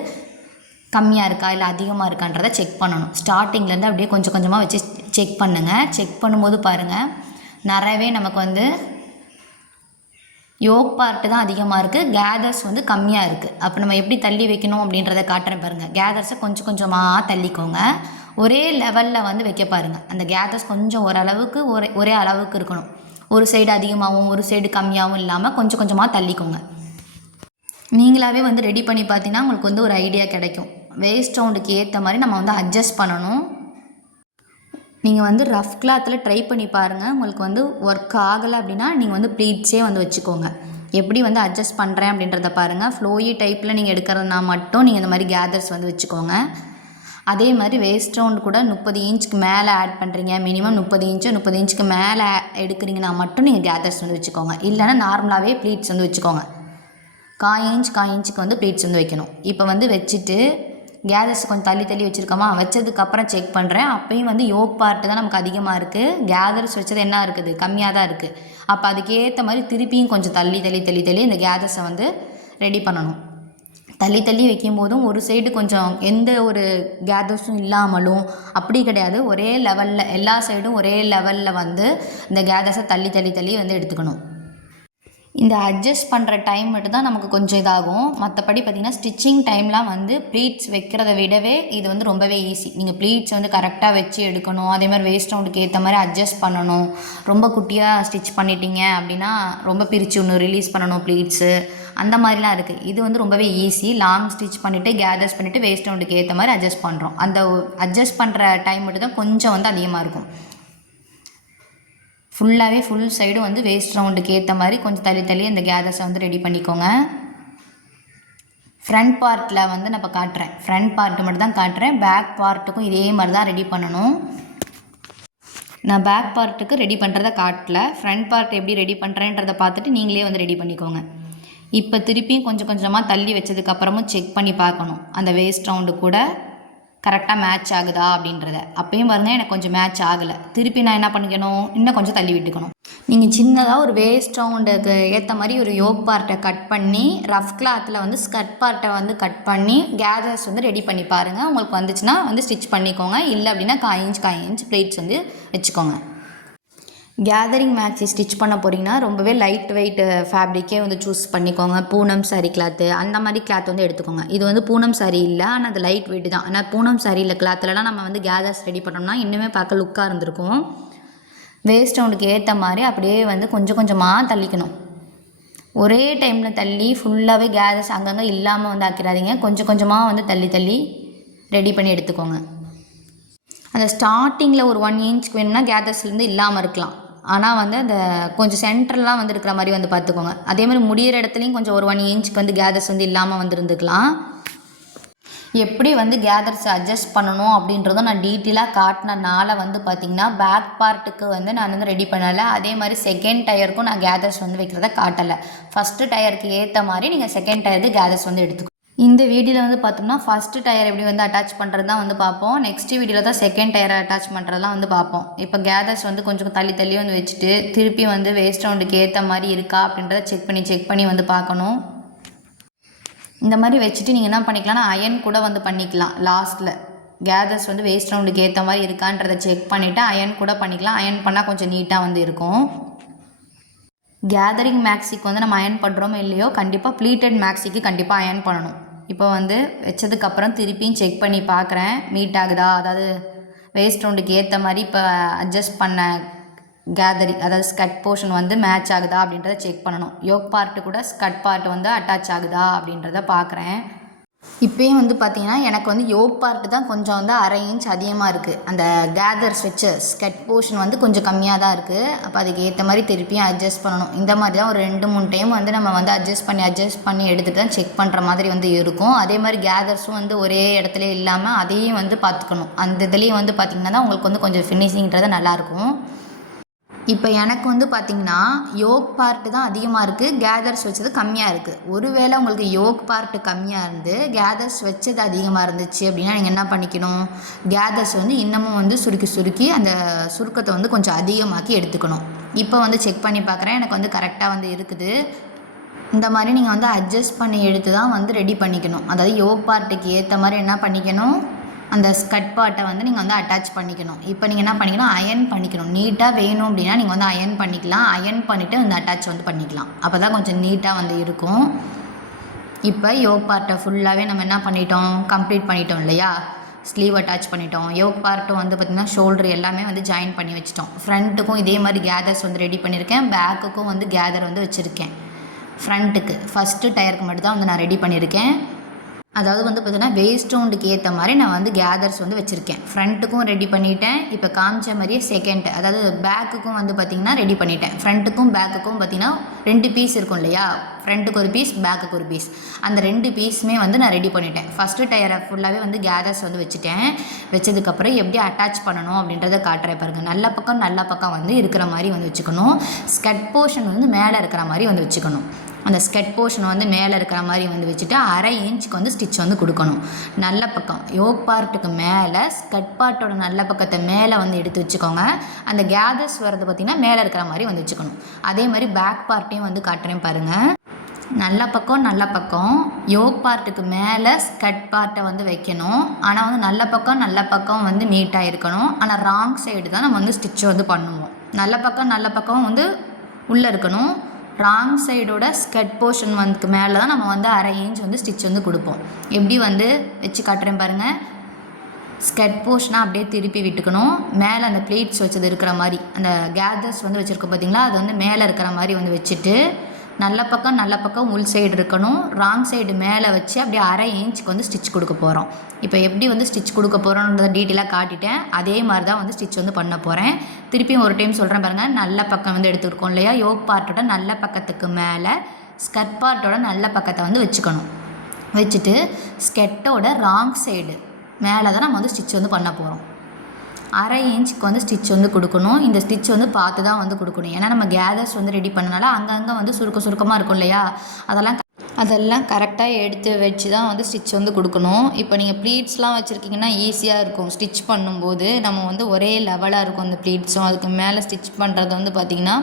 கம்மியாக இருக்கா இல்லை அதிகமாக இருக்கான்றதை செக் பண்ணணும். ஸ்டார்டிங்லேருந்து அப்படியே கொஞ்சம் கொஞ்சமாக வச்சு செக் பண்ணுங்கள். செக் பண்ணும்போது பாருங்கள், நிறையவே நமக்கு வந்து யோக் பார்ட்டு தான் அதிகமாக இருக்குது, கேதர்ஸ் வந்து கம்மியாக இருக்குது. அப்போ நம்ம எப்படி தள்ளி வைக்கணும் அப்படின்றத காட்டுறேன் பாருங்கள். கேதர்ஸை கொஞ்சம் கொஞ்சமாக தள்ளிக்கோங்க. ஒரே லெவலில் வந்து வைக்க பாருங்கள். அந்த கேதர்ஸ் கொஞ்சம் ஓரளவுக்கு ஒரே அளவுக்கு இருக்கணும். ஒரு சைடு அதிகமாகவும் ஒரு சைடு கம்மியாகவும் இல்லாமல் கொஞ்சம் கொஞ்சமாக தள்ளிக்கோங்க. நீங்களாகவே வந்து ரெடி பண்ணி பார்த்தீங்கன்னா உங்களுக்கு வந்து ஒரு ஐடியா கிடைக்கும். வேஸ்ட் ரவுண்டுக்கு ஏற்ற மாதிரி நம்ம வந்து அட்ஜஸ்ட் பண்ணணும். நீங்கள் வந்து ரஃப் கிளாத்தில் ட்ரை பண்ணி பாருங்கள். உங்களுக்கு வந்து ஒர்க் ஆகலை அப்படின்னா நீங்கள் வந்து ப்ளீட்ஸே வந்து வச்சுக்கோங்க. எப்படி வந்து அட்ஜஸ்ட் பண்ணுறேன் அப்படின்றத பாருங்கள். ஃப்ளோயி டைப்பில் நீங்கள் எடுக்கிறதுனா மட்டும் நீங்கள் இந்த மாதிரி கேதர்ஸ் வந்து வச்சுக்கோங்க. அதே மாதிரி வேஸ்ட் ரவுண்டு கூட 30 இன்ச்சுக்கு மேலே ஆட் பண்ணுறீங்க, மினிமம் 30 இன்ச்சுக்கு மேலே எடுக்கிறீங்கன்னா மட்டும் நீங்கள் கேதர்ஸ் வந்து வச்சுக்கோங்க. இல்லைனா நார்மலாகவே ப்ளீட்ஸ் வந்து வச்சுக்கோங்க. 1/4 இன்ச்சுக்கு வந்து ப்ளீட்ஸ் வந்து வைக்கணும். இப்போ வந்து வச்சுட்டு கேதர்ஸ் கொஞ்சம் தள்ளி தள்ளி வச்சுருக்கோமா, வச்சதுக்கப்புறம் செக் பண்ணுறேன். அப்போயும் வந்து யோக் பார்ட்டு தான் நமக்கு அதிகமாக இருக்குது, கேதர்ஸ் வச்சது என்ன இருக்குது கம்மியாக தான் இருக்குது. அப்போ அதுக்கேற்ற மாதிரி திருப்பியும் கொஞ்சம் தள்ளி தள்ளி தள்ளி தள்ளி இந்த கேதர்ஸை வந்து ரெடி பண்ணணும். தள்ளி தள்ளி வைக்கும்போதும் ஒரு சைடு கொஞ்சம் எந்த ஒரு கேதர்ஸும் இல்லாமலும் அப்படி கிடையாது, ஒரே லெவலில் எல்லா சைடும் ஒரே லெவலில் வந்து இந்த கேதர்ஸை தள்ளி தள்ளி தள்ளி வந்து எடுத்துக்கணும். இந்த அட்ஜஸ்ட் பண்ணுற டைம் மட்டும் தான் நமக்கு கொஞ்சம் இதாகும். மற்றபடி பார்த்திங்கன்னா ஸ்டிச்சிங் டைம்லாம் வந்து ப்ளீட்ஸ் வைக்கிறத விடவே இது வந்து ரொம்பவே ஈஸி. நீங்கள் ப்ளீட்ஸ் வந்து கரெக்டாக வச்சு எடுக்கணும். அதே மாதிரி வேஸ்ட் ரவுண்டுக்கு ஏற்ற மாதிரி அட்ஜஸ்ட் பண்ணணும். ரொம்ப குட்டியாக ஸ்டிச் பண்ணிட்டீங்க அப்படின்னா ரொம்ப பிரித்து ஒன்று ரிலீஸ் பண்ணணும் ப்ளீட்ஸு, அந்த மாதிரிலாம் இருக்குது. இது வந்து ரொம்பவே ஈஸி. லாங் ஸ்டிச் பண்ணிவிட்டு கேதர்ஸ் பண்ணிவிட்டு வேஸ்ட் ரவுண்டுக்கு ஏற்ற மாதிரி அட்ஜஸ்ட் பண்ணுறோம். அந்த அட்ஜஸ்ட் பண்ணுற டைம் மட்டும் தான் கொஞ்சம் வந்து அதிகமாக இருக்கும். ஃபுல்லாகவே ஃபுல் சைடும் வந்து வேஸ்ட் ரவுண்டுக்கு ஏற்ற மாதிரி கொஞ்சம் தள்ளி தள்ளி அந்த கேதர்ஸை வந்து ரெடி பண்ணிக்கோங்க. ஃப்ரண்ட் பார்ட்டில் வந்து நான் இப்போ காட்டுறேன். ஃப்ரண்ட் பார்ட்டு மட்டும் தான் காட்டுறேன். பேக் பார்ட்டுக்கும் இதே மாதிரி தான் ரெடி பண்ணணும். நான் பேக் பார்ட்டுக்கு ரெடி பண்ணுறதை காட்டல. ஃப்ரண்ட் பார்ட் எப்படி ரெடி பண்ணுறேன்றதை பார்த்துட்டு நீங்களே வந்து ரெடி பண்ணிக்கோங்க. இப்போ திருப்பியும் கொஞ்சம் கொஞ்சமாக தள்ளி வச்சதுக்கப்புறமும் செக் பண்ணி பார்க்கணும் அந்த வேஸ்ட் ரவுண்டு கூட கரெக்டாக மேட்ச் ஆகுதா அப்படின்றத. அப்பயும் பாருங்கள் எனக்கு கொஞ்சம் மேட்ச் ஆகலை. திருப்பி நான் என்ன பண்ணிக்கணும், இன்னும் கொஞ்சம் தள்ளி விட்டுக்கணும். நீங்கள் சின்னதாக ஒரு வேஸ்ட் ரவுண்டுக்கு ஏற்ற மாதிரி ஒரு யோக் பார்ட்டை கட் பண்ணி ரஃப் கிளாத்தில் வந்து ஸ்கர்ட் பார்ட்டை வந்து கட் பண்ணி கேதர்ஸ் வந்து ரெடி பண்ணி பாருங்கள். உங்களுக்கு வந்துச்சுன்னா வந்து ஸ்டிச் பண்ணிக்கோங்க. இல்லை அப்படின்னா 1/4 இன்ச் ப்ளீட்ஸ் வந்து வச்சுக்கோங்க. கேதரிங் மேக்ஸி ஸ்டிச் பண்ண போகிறீங்கன்னா ரொம்பவே லைட் வெயிட் ஃபேப்ரிக்கே வந்து சூஸ் பண்ணிக்கோங்க. பூனம் சாரீ கிளாத்து அந்த மாதிரி கிளாத் வந்து எடுத்துக்கோங்க. இது வந்து பூனம் சாரீ இல்லை, ஆனால் அது லைட் வெயிட் தான். ஆனால் பூனம் சாரியில் கிளாத்துலலாம் நம்ம வந்து கேதர்ஸ் ரெடி பண்ணோம்னா இன்னுமே பார்க்க லுக்காக இருந்திருக்கும். வேஸ்ட் ரவுண்டுக்கு ஏற்ற மாதிரி அப்படியே வந்து கொஞ்சம் கொஞ்சமாக தள்ளிக்கணும். ஒரே டைமில் தள்ளி ஃபுல்லாகவே கேதர்ஸ் அங்கங்கே இல்லாமல் வந்து ஆக்கிடாதீங்க. கொஞ்சம் கொஞ்சமாக வந்து தள்ளி தள்ளி ரெடி பண்ணி எடுத்துக்கோங்க. அந்த ஸ்டார்டிங்கில் ஒரு 1 இன்ச்சுக்கு வேணும்னா கேதர்ஸ்லேருந்து இல்லாமல் இருக்கலாம். ஆனால் வந்து அந்த கொஞ்சம் சென்டர்லாம் வந்து இருக்கிற மாதிரி வந்து பார்த்துக்கோங்க. அதே மாதிரி முடிகிற இடத்துலையும் கொஞ்சம் ஒரு 1 இன்ச்சுக்கு வந்து கேதர்ஸ் வந்து இல்லாமல் வந்துருந்துக்கலாம். எப்படி வந்து கேதர்ஸ் அட்ஜஸ்ட் பண்ணணும் அப்படின்றதும் நான் டீட்டெயிலாக காட்டினனால வந்து பார்த்திங்கன்னா பேக் பார்ட்டுக்கு வந்து நான் வந்து ரெடி பண்ணலை. அதே மாதிரி செகண்ட் டயருக்கும் நான் கேதர்ஸ் வந்து வைக்கிறத காட்டலை. ஃபஸ்ட்டு டயருக்கு ஏற்ற மாதிரி நீங்கள் செகண்ட் டயருக்கு கேதர்ஸ் வந்து எடுத்துக்கணும். இந்த வீடியோவில் வந்து பார்த்தோம்னா ஃபஸ்ட்டு டயர் எப்படி வந்து அட்டாச் பண்ணுறது தான் வந்து பார்ப்போம். நெக்ஸ்ட் வீடியோவில் தான் செகண்ட் டயரை அட்டாச் பண்ணுறதுலாம் வந்து பார்ப்போம். இப்போ கேதர்ஸ் வந்து கொஞ்சம் தள்ளி வந்து வச்சுட்டு திருப்பி வந்து வேஸ்ட் ரவுண்டுக்கு ஏற்ற மாதிரி இருக்கா அப்படின்றத செக் பண்ணி வந்து பார்க்கணும். இந்த மாதிரி வச்சுட்டு நீங்கள் என்ன பண்ணிக்கலாம்னா அயன் கூட வந்து பண்ணிக்கலாம். லாஸ்ட்டில் கேதர்ஸ் வந்து வேஸ்ட் ரவுண்டுக்கு ஏற்ற மாதிரி இருக்கான்றதை செக் பண்ணிவிட்டு அயன் கூட பண்ணிக்கலாம். அயன் பண்ணால் கொஞ்சம் நீட்டாக வந்து இருக்கும். கேதரிங் மேக்ஸிக்கு வந்து நம்ம அயன் பண்ணுறோமோ இல்லையோ கண்டிப்பாக ப்ளீட்டட் மேக்ஸிக்கு கண்டிப்பாக அயன் பண்ணணும். இப்போ வந்து வச்சதுக்கப்புறம் திருப்பியும் செக் பண்ணி பார்க்குறேன் மீட் ஆகுதா, அதாவது வேஸ்ட் ரவுண்டுக்கு ஏற்ற மாதிரி இப்போ அட்ஜஸ்ட் பண்ண கேதரிங் அதாவது ஸ்கட் போர்ஷன் வந்து மேட்ச் ஆகுதா அப்படின்றத செக் பண்ணணும். யோக் பார்ட்டு கூட ஸ்கட் பார்ட் வந்து அட்டாச் ஆகுதா அப்படின்றத பார்க்குறேன். இப்போயும் வந்து பார்த்திங்கன்னா எனக்கு வந்து யோக் பார்ட்டு தான் கொஞ்சம் வந்து 1/2 இன்ச் அதிகமாக இருக்குது. அந்த கேதர்ஸ் வச்சு ஸ்கட் போர்ஷன் வந்து கொஞ்சம் கம்மியாக தான் இருக்குது. அப்போ அதுக்கு ஏற்ற மாதிரி திருப்பியும் அட்ஜஸ்ட் பண்ணணும். இந்த மாதிரி தான் ஒரு 2-3 டைம் வந்து நம்ம வந்து அட்ஜஸ்ட் பண்ணி எடுத்துகிட்டு தான் செக் பண்ணுற மாதிரி வந்து இருக்கும். அதே மாதிரி கேதர்ஸும் வந்து ஒரே இடத்துல இல்லாமல் அதையும் வந்து பார்த்துக்கணும். அந்த இதுலேயும் வந்து பார்த்திங்கன்னா தான் உங்களுக்கு வந்து கொஞ்சம் ஃபினிஷிங்கிறது நல்லாயிருக்கும். இப்போ எனக்கு வந்து பார்த்திங்கன்னா யோக் பார்ட்டு தான் அதிகமாக இருக்குது, கேதர்ஸ் வச்சது கம்மியாக இருக்குது. ஒருவேளை உங்களுக்கு யோக் பார்ட்டு கம்மியாக இருந்து கேதர்ஸ் வச்சது அதிகமாக இருந்துச்சு அப்படின்னா நீங்கள் என்ன பண்ணிக்கணும், கேதர்ஸ் வந்து இன்னமும் வந்து சுருக்கி அந்த சுருக்கத்தை வந்து கொஞ்சம் அதிகமாக்கி எடுத்துக்கணும். இப்போ வந்து செக் பண்ணி பார்க்குறேன், எனக்கு வந்து கரெக்டாக வந்து இருக்குது. இந்த மாதிரி நீங்கள் வந்து அட்ஜஸ்ட் பண்ணி எடுத்து தான் வந்து ரெடி பண்ணிக்கணும். அதாவது யோக் பார்ட்டுக்கு ஏற்ற மாதிரி என்ன பண்ணிக்கணும், அந்த ஸ்கட் பார்ட்டை வந்து நீங்கள் வந்து அட்டாச் பண்ணிக்கணும். இப்போ நீங்கள் என்ன பண்ணிக்கணும், அயன் பண்ணிக்கணும். நீட்டாக வேணும் அப்படின்னா நீங்கள் வந்து அயன் பண்ணிக்கலாம். அயன் பண்ணிவிட்டு அந்த அட்டாச் வந்து பண்ணிக்கலாம். அப்போ தான் கொஞ்சம் நீட்டாக வந்து இருக்கும். இப்போ யோக் பார்ட்டை ஃபுல்லாகவே நம்ம என்ன பண்ணிட்டோம், கம்ப்ளீட் பண்ணிட்டோம் இல்லையா. ஸ்லீவ் அட்டாச் பண்ணிட்டோம். யோக் பார்ட்டும் வந்து பார்த்திங்கன்னா ஷோல்டர் எல்லாமே வந்து ஜாயின் பண்ணி வச்சிட்டோம். ஃப்ரண்ட்டுக்கும் இதே மாதிரி கேதர்ஸ் வந்து ரெடி பண்ணியிருக்கேன். பேக்குக்கும் வந்து கேதர் வந்து வச்சுருக்கேன். ஃப்ரண்ட்டுக்கு ஃபஸ்ட்டு டயருக்கு மட்டும் தான் வந்து நான் ரெடி பண்ணியிருக்கேன். அதாவது வந்து பார்த்தீங்கன்னா வேஸ்ட் ரவுண்டுக்கு ஏற்ற மாதிரி நான் வந்து கேதர்ஸ் வந்து வச்சுருக்கேன். ஃப்ரண்ட்டுக்கும் ரெடி பண்ணிட்டேன். இப்போ காமிச்ச மாதிரியே செகண்ட் அதாவது பேக்குக்கும் வந்து பார்த்திங்கன்னா ரெடி பண்ணிட்டேன். ஃப்ரண்ட்டுக்கும் பேக்குக்கும் பார்த்திங்கன்னா 2 பீஸ் இருக்கும் இல்லையா, ஃப்ரண்ட்டுக்கு ஒரு பீஸ் பேக்குக்கு ஒரு பீஸ், அந்த 2 பீஸுமே வந்து நான் ரெடி பண்ணிட்டேன். ஃபஸ்ட்டு டயரை ஃபுல்லாகவே வந்து கேதர்ஸ் வந்து வச்சுட்டேன். வச்சதுக்கப்புறம் எப்படி அட்டாச் பண்ணணும் அப்படின்றத காட்டுறேன் பாருங்கள். நல்ல பக்கம் வந்து இருக்கிற மாதிரி வந்து வச்சுக்கணும். ஸ்கட் போர்ஷன் வந்து மேலே இருக்கிற மாதிரி வந்து வச்சுக்கணும். அந்த ஸ்கட் போர்ஷன் வந்து மேலே இருக்கிற மாதிரி வந்து வச்சுட்டு 1/2 இன்ச்சுக்கு வந்து ஸ்டிச் வந்து கொடுக்கணும். நல்ல பக்கம் யோக் பார்ட்டுக்கு மேலே ஸ்கட் பார்ட்டோட நல்ல பக்கத்தை மேலே வந்து எடுத்து வச்சுக்கோங்க. அந்த கேதர்ஸ் வரது பார்த்திங்கன்னா மேலே இருக்கிற மாதிரி வந்து வச்சுக்கணும். அதே மாதிரி பேக் பார்ட்டையும் வந்து காட்டுறேன் பாருங்கள். நல்ல பக்கம் யோக் பார்ட்டுக்கு மேலே ஸ்கட் பார்ட்டை வந்து வைக்கணும். ஆனால் வந்து நல்ல பக்கம் வந்து நீட்டாக இருக்கணும். ஆனால் ராங் சைடு தான் நம்ம வந்து ஸ்டிச் வந்து பண்ணுவோம். நல்ல பக்கம் வந்து உள்ளே இருக்கணும். ராங் சைடோட ஸ்கட் போர்ஷன் வந்து மேலே தான் நம்ம வந்து 1/2 இன்ச் வந்து ஸ்டிச் வந்து கொடுப்போம். எப்படி வந்து வச்சு காட்டுறேன் பாருங்கள். ஸ்கட் போர்ஷனாக அப்படியே திருப்பி விட்டுக்கணும். மேலே அந்த ப்ளீட்ஸ் வச்சது இருக்கிற மாதிரி அந்த கேதர்ஸ் வந்து வச்சுருக்கோம் பார்த்திங்களா, அது வந்து மேலே இருக்கிற மாதிரி வந்து வச்சுட்டு நல்ல பக்கம் உள் சைடு இருக்கணும். ராங் சைடு மேலே வச்சு அப்படியே 1/2 இன்ச்சுக்கு வந்து ஸ்டிச் கொடுக்க போகிறோம். இப்போ எப்படி வந்து ஸ்டிச் கொடுக்க போகிறோன்றத டீட்டெயிலாக காட்டிட்டேன். அதே மாதிரி தான் வந்து ஸ்டிச் வந்து பண்ண போகிறேன். திருப்பியும் ஒரு டைம் சொல்கிறேன் பாருங்கள். நல்ல பக்கம் வந்து எடுத்துருக்கோம் இல்லையா, யோக் பார்ட்டோட நல்ல பக்கத்துக்கு மேலே ஸ்கட் பார்ட்டோட நல்ல பக்கத்தை வந்து வச்சுக்கணும். வச்சுட்டு ஸ்கெட்டோட ராங் சைடு மேலே தான் நம்ம வந்து ஸ்டிச் வந்து பண்ண போகிறோம். 1/2 இன்ச்சுக்கு வந்து ஸ்டிச் வந்து கொடுக்கணும். இந்த ஸ்டிச் வந்து பார்த்து தான் வந்து கொடுக்கணும். ஏன்னா நம்ம கேதர்ஸ் வந்து ரெடி பண்ணனால அங்கங்கே வந்து சுருக்கமாக இருக்கும் இல்லையா, அதெல்லாம் கரெக்டாக எடுத்து வச்சு தான் வந்து ஸ்டிச் வந்து கொடுக்கணும். இப்போ நீங்கள் ப்ளீட்ஸ்லாம் வச்சுருக்கீங்கன்னா ஈஸியாக இருக்கும். ஸ்டிச் பண்ணும்போது நம்ம வந்து ஒரே லெவலாக இருக்கும் அந்த ப்ளீட்ஸும். அதுக்கு மேலே ஸ்டிச் பண்ணுறது வந்து பார்த்திங்கன்னா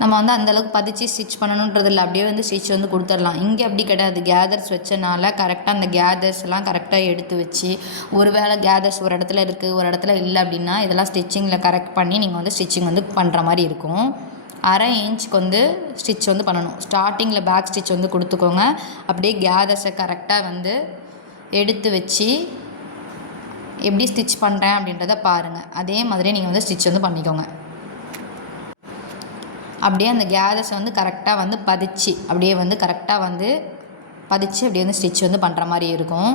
நம்ம வந்து அந்தளவுக்கு பதிச்சு ஸ்டிச் பண்ணணுன்றது இல்லை, அப்படியே வந்து ஸ்டிச் வந்து கொடுத்துடலாம். இங்கே அப்படி கிடையாது. கேதர்ஸ் வச்சனால கரெக்டாக அந்த கேதர்ஸ்லாம் கரெக்டாக எடுத்து வச்சு, ஒரு வேளை கேதர்ஸ் ஒரு இடத்துல இருக்குது ஒரு இடத்துல இல்லை அப்படின்னா இதெல்லாம் ஸ்டிச்சிங்கில் கரெக்ட் பண்ணி நீங்கள் வந்து ஸ்டிச்சிங் வந்து பண்ணுற மாதிரி இருக்கும். 1/2 இன்ச்சுக்கு வந்து ஸ்டிச் வந்து பண்ணணும். ஸ்டார்டிங்கில் பேக் ஸ்டிச் வந்து கொடுத்துக்கோங்க. அப்படியே கேதர்ஸை கரெக்டாக வந்து எடுத்து வச்சு எப்படி ஸ்டிச் பண்ணுறேன் அப்படின்றத பாருங்கள். அதே மாதிரி நீங்கள் வந்து ஸ்டிச் வந்து பண்ணிக்கோங்க. அப்படியே அந்த கேதர்ஸை வந்து கரெக்டாக வந்து பதிச்சு அப்படியே வந்து கரெக்டாக வந்து பதிச்சு அப்படியே வந்து ஸ்டிச் வந்து பண்ணுற மாதிரி இருக்கும்.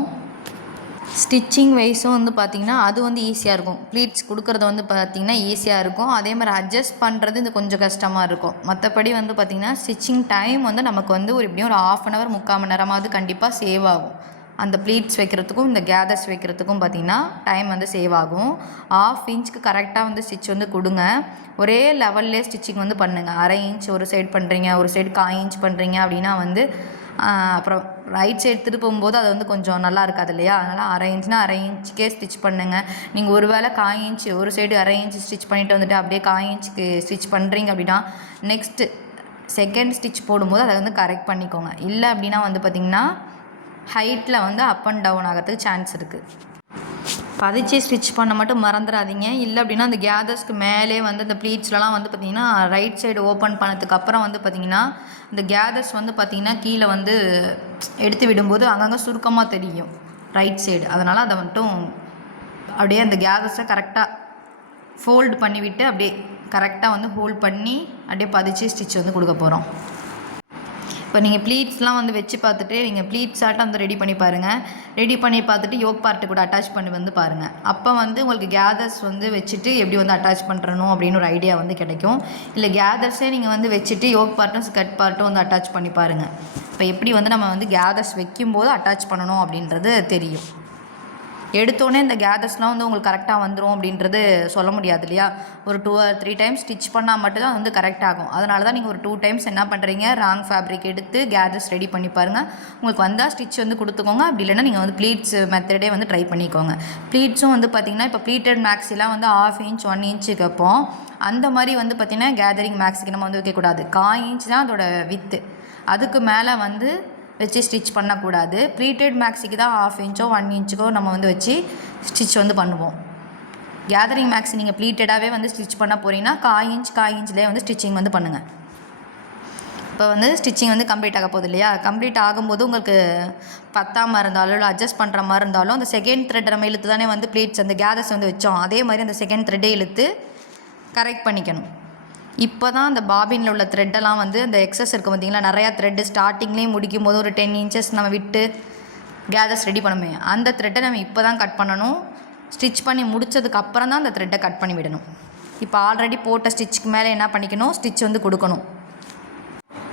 ஸ்டிச்சிங் வைஸும் வந்து பார்த்திங்கன்னா அது வந்து ஈஸியாக இருக்கும். ப்ளீட்ஸ் கொடுக்குறது வந்து பார்த்திங்கன்னா ஈஸியாக இருக்கும். அதே மாதிரி அட்ஜஸ்ட் பண்ணுறது இது கொஞ்சம் கஷ்டமாக இருக்கும். மற்றபடி வந்து பார்த்திங்கன்னா ஸ்டிச்சிங் டைம் வந்து நமக்கு வந்து எப்படியும் ஒரு 1/2 hour 3/4 மணி நேரமாவது கண்டிப்பாக சேவ் ஆகும். அந்த ப்ளீட்ஸ் வைக்கிறதுக்கும் இந்த கேதர்ஸ் வைக்கிறதுக்கும் பார்த்திங்கன்னா டைம் வந்து சேவ் ஆகும். 1/2 இன்ச்சுக்கு கரெக்டாக வந்து ஸ்டிச் வந்து கொடுங்க. ஒரே லெவல்லே ஸ்டிச்சிங் வந்து பண்ணுங்கள். 1/2 இன்ச் ஒரு சைடு பண்ணுறீங்க, ஒரு சைடு 1/4 இன்ச் பண்ணுறீங்க அப்படின்னா வந்து அப்புறம் ரைட் சைடு திருப்பும்போது அது வந்து கொஞ்சம் நல்லா இருக்காது இல்லையா, அதனால் 1/2 இன்ச்னா 1/2 இன்ச்சுக்கே ஸ்டிச் பண்ணுங்கள். நீங்கள் ஒரு வேளை 1/4 இன்ச்சு ஒரு சைடு 1/2 இன்ச்சு ஸ்டிச் பண்ணிவிட்டு வந்துட்டு அப்படியே 1/4 இன்ச்சுக்கு ஸ்டிச் பண்ணுறீங்க அப்படின்னா நெக்ஸ்ட்டு செகண்ட் ஸ்டிச் போடும்போது அதை வந்து கரெக்ட் பண்ணிக்கோங்க. இல்லை அப்படின்னா வந்து பார்த்திங்கன்னா ஹைட்டில் வந்து அப் அண்ட் டவுன் ஆகிறதுக்கு சான்ஸ் இருக்குது. பதிச்சு ஸ்டிச் பண்ண மட்டும் மறந்துடாதீங்க. இல்லை அப்படின்னா அந்த கேதர்ஸ்க்கு மேலே வந்து அந்த ப்ளீட்ஸ்லலாம் வந்து பார்த்திங்கன்னா ரைட் சைடு ஓப்பன் பண்ணதுக்கப்புறம் வந்து பார்த்திங்கன்னா இந்த கேதர்ஸ் வந்து பார்த்திங்கன்னா கீழே வந்து எடுத்து விடும்போது அங்கங்கே சுருக்கமாக தெரியும் ரைட் சைடு. அதனால் அதை மட்டும் அப்படியே அந்த கேதர்ஸை கரெக்டாக ஃபோல்டு பண்ணிவிட்டு அப்படியே கரெக்டாக வந்து ஹோல்ட் பண்ணி அப்படியே பதிச்சு ஸ்டிச் வந்து கொடுக்க போகிறோம். இப்போ நீங்கள் ப்ளீட்ஸ்லாம் வந்து வச்சு பார்த்துட்டு நீங்கள் ப்ளீட்ஸ் ஆட்டம் வந்து ரெடி பண்ணி பாருங்கள். ரெடி பண்ணி பார்த்துட்டு யோக் பார்ட்டு கூட அட்டாச் பண்ணி வந்து பாருங்கள். அப்போ வந்து உங்களுக்கு கேதர்ஸ் வந்து வச்சுட்டு எப்படி வந்து அட்டாச் பண்ணுறணும் அப்படின்னு ஒரு ஐடியா வந்து கிடைக்கும். இல்லை கேதர்ஸே நீங்கள் வந்து வச்சுட்டு யோக் பார்ட்டும் ஸ்கர்ட் பார்ட்டும் வந்து அட்டாச் பண்ணி பாருங்கள். இப்போ எப்படி வந்து நம்ம வந்து கேதர்ஸ் வைக்கும்போது அட்டாச் பண்ணணும் அப்படின்றது தெரியும். எடுத்தோடனே இந்த கேதர்ஸ்லாம் வந்து உங்களுக்கு கரெக்டாக வந்துடும் அப்படின்றது சொல்ல முடியாது இல்லையா. ஒரு 2 or 3 டைம்ஸ் ஸ்டிச் பண்ணால் மட்டும்தான் வந்து கரெக்ட் ஆகும். அதனால தான் நீங்கள் ஒரு 2 டைம்ஸ் என்ன பண்ணுறீங்க, ராங் ஃபேப்ரிக் எடுத்து கேதர்ஸ் ரெடி பண்ணி பாருங்கள். உங்களுக்கு வந்தால் ஸ்டிச் வந்து கொடுத்துக்கோங்க. அப்படி இல்லைன்னா நீங்கள் வந்து ப்ளீட்ஸ் மெத்தடே வந்து ட்ரை பண்ணிக்கோங்க. ப்ளீட்ஸும் வந்து பார்த்திங்கன்னா இப்போ ப்ளீட்டட் மேக்ஸிலாம் வந்து 1/2 inch 1 inch வைப்போம். அந்த மாதிரி வந்து பார்த்திங்கன்னா கேதரிங் மேக்ஸுக்கு நம்ம வந்து வைக்கக்கூடாது. 1/4 inch தான் அதோட வித்து. அதுக்கு மேலே வந்து வச்சு ஸ்டிச் பண்ணக்கூடாது. ப்ளீட்டட் மேக்ஸிக்கு தான் 1/2 inch 1 inch நம்ம வந்து வச்சு ஸ்டிச் வந்து பண்ணுவோம். கேதரிங் மேக்ஸ் நீங்கள் ப்ளீட்டடாகவே வந்து ஸ்டிச் பண்ண போகிறீங்கன்னா 1/4 inchலேயே வந்து ஸ்டிச்சிங் வந்து பண்ணுங்கள். இப்போ வந்து ஸ்டிச்சிங் வந்து கம்ப்ளீட் ஆக போகுது இல்லையா. கம்ப்ளீட் ஆகும்போது உங்களுக்கு பத்தாமல் இருந்தாலும் இல்லை அட்ஜஸ்ட் பண்ணுற மாதிரி இருந்தாலும் அந்த செகண்ட் த்ரெட் நம்ம இழுத்து தானே வந்து ப்ளீட்ஸ் அந்த கேதர்ஸ் வந்து வச்சோம். அதே மாதிரி அந்த செகண்ட் த்ரெட்டே இழுத்து கரெக்ட் பண்ணிக்கணும். இப்போ தான் அந்த பாபினில் உள்ள த்ரெட்டெல்லாம் வந்து அந்த எக்ஸஸ் இருக்குது பார்த்திங்களா, நிறையா த்ரெட்டு ஸ்டார்டிங்லேயே முடிக்கும் போது ஒரு 10 inches நம்ம விட்டு கேதர்ஸ் ரெடி பண்ணுமே, அந்த த்ரெட்டை நம்ம இப்போ தான் கட் பண்ணணும். ஸ்டிச் பண்ணி முடித்ததுக்கு அப்புறம் தான் அந்த த்ரெட்டை கட் பண்ணி விடணும். இப்போ ஆல்ரெடி போட்ட ஸ்டிச்சுக்கு மேலே என்ன பண்ணிக்கணும், ஸ்டிச் வந்து கொடுக்கணும்.